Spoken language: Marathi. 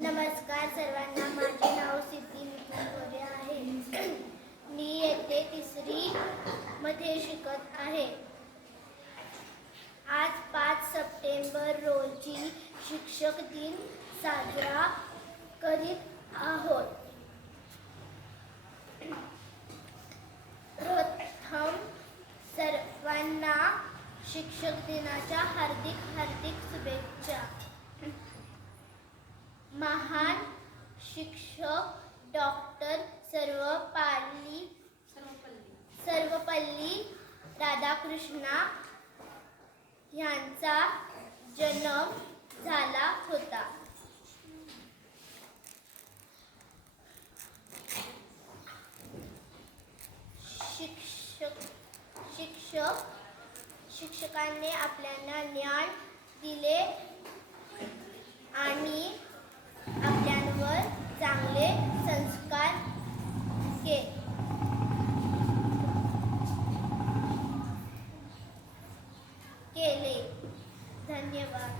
नमस्कार सर्वांना. माझे नाव सिद्धी नितीन गोरे आहे. मी येथे 3री मध्ये शिकत आहे. आज 5 सप्टेंबर रोजी शिक्षक दिन साजरा करीत आहोत. प्रथम सर्वांना शिक्षक दिनाच्या हार्दिक शुभेच्छा. महान शिक्षक डॉक्टर सर्वपल्ली राधाकृष्ण यांचा जन्म झाला होता. शिक्षकांनी आपल्याला ज्ञान दिले आणि आपल्यावर चांगले संस्कार केले. धन्यवाद.